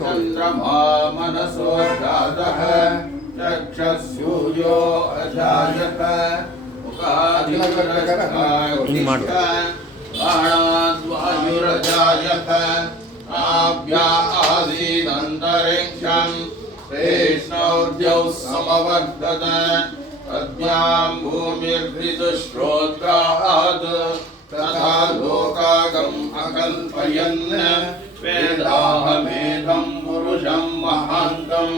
चंद्रमा मनसो जातः चक्षुर्सूर्यो अजायत मुखादिवायुरजायत आभ्या आसीदन्तरिक्षं कृष्णौर्जौ समवर्धत अद्यां भूमिर्विदुश्रोत्रात् तथा लोकागम् अकल्पयन् वेदाहमेधं पुरुषं महान्तम्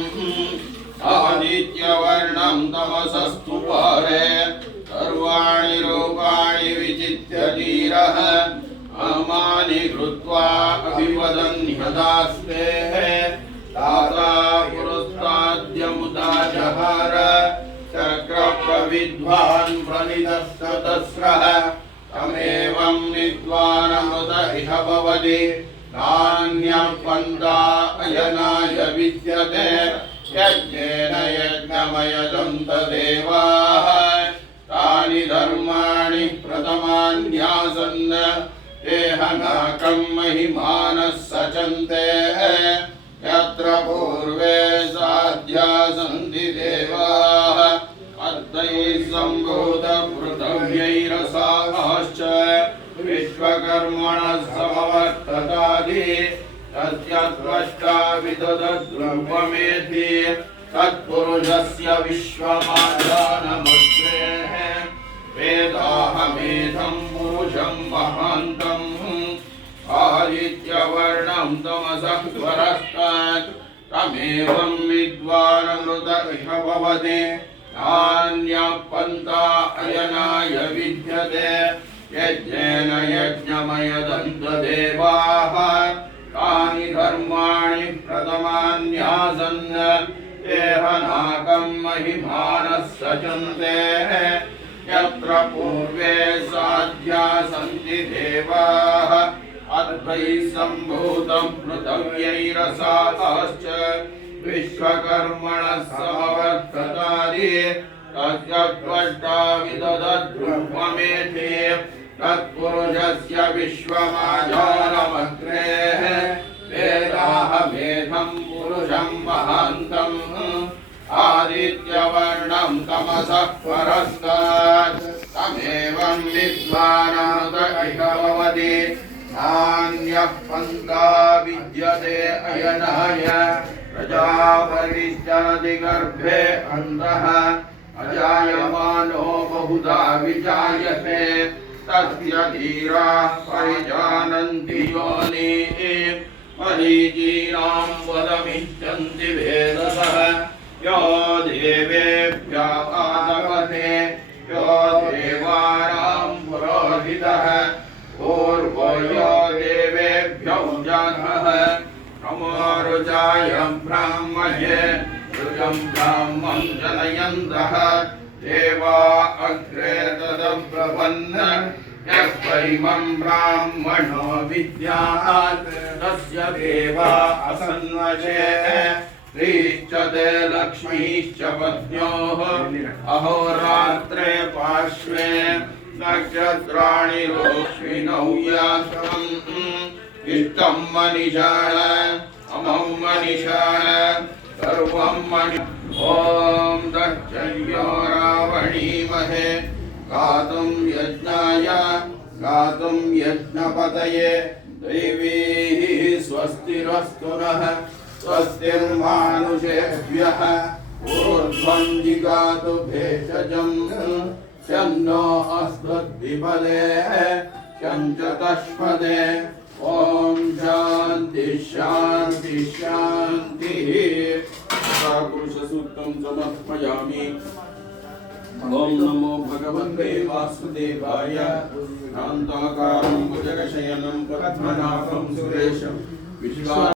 आदित्यवर्णं तमसस्तु पारे सर्वाणि रूपाणि विचित्य धीरः अमानि कृत्वा अभिवदन्यदास्ते ताता पुरस्ताद्यमुदा जहार चक्रप्रविद्वान् प्रणितस्ततस्रः तमेवं विद्वानमृत इह भवति नान्यः पन्था अयनाय विद्यते यज्ञेन यज्ञमयजं तदेवाः तानि धर्माणि प्रथमान्यासन् देहनाकं महिमानः सचन्ते यत्र पूर्वे साध्या सन्ति देवाः अर्थैः सम्भूतपृथिव्यैरसाश्च विश्वकर्मणः समवर्ततादि तस्य त्वष्टा विदधद्रूपमेति तत्पुरुषस्य विश्वमाधानमुद्रेः वेदाहमेधं पुरुषं महान्तम् आदित्यवर्णं तमसः परस्तात् तमेवं विद्वानमृत इह भवति नान्यः पन्था अयनाय विद्यते यज्ञेन यज्ञमयदन्तदेवाः तानि धर्माणि प्रथमान्यासन् देहनाकं महिमानः सचन्ते यत्र पूर्वे साध्या सन्ति देवाः अर्थैः सम्भूतं पृथिव्यैरसाश्च विश्वकर्मणः समवर्ततादि तस्य त्वष्टा विदधद्रूपमेति तत्पुरुषस्य विश्वमाधारमग्रेः वेदाहमेधं पुरुषं महान्तम् आदित्यवर्णं तमसः परस्तात् तमेवं विद्वानमृत इह भवति नान्यः पन्था विद्यते अयनाय प्रजापतिश्चरति गर्भे अन्तः अजायमानो बहुधा विजायते तस्य धीराः परिजानन्ति योनिः मरीचीनां वदमिच्छन्ति वेदसः यो देवेभ्यः आदपते यो देवानां पुरोहितः पूर्वो यो देवेभ्यो जातः नमो रुचायं ब्राह्मणे रुचं ब्राह्मं जनयन्तः देवा अग्रे तदब्रवन् यस्मैमं ब्राह्मणो विद्यात् तस्य देवा असन्वशे श्रीश्चते लक्ष्मीश्च पत्न्योः अहोरात्रे पार्श्वे नक्षत्राणि रोक्ष्मिणौ यासम् इष्टं मनिषाण अमं मनिषाण सर्वं मणि ॐ दक्षयो रावणीमहे गातुं यज्ञाय गातुं यज्ञपतये दैवीः स्वस्तिरस्तु नः स्वस्तिर्मानुषेभ्यः ऊर्ध्वं जिगातु भेषजम् शन्नो अस्मद्विपदे शञ्चतस्पदे ॐ शान्ति शान्ति शान्तिः पुरुषसूक्तं समर्पयामि ॐ नमो भगवते वासुदेवाय शान्ताकारं भुजगशयनं पद्मनाभं सुरेशं विश्वा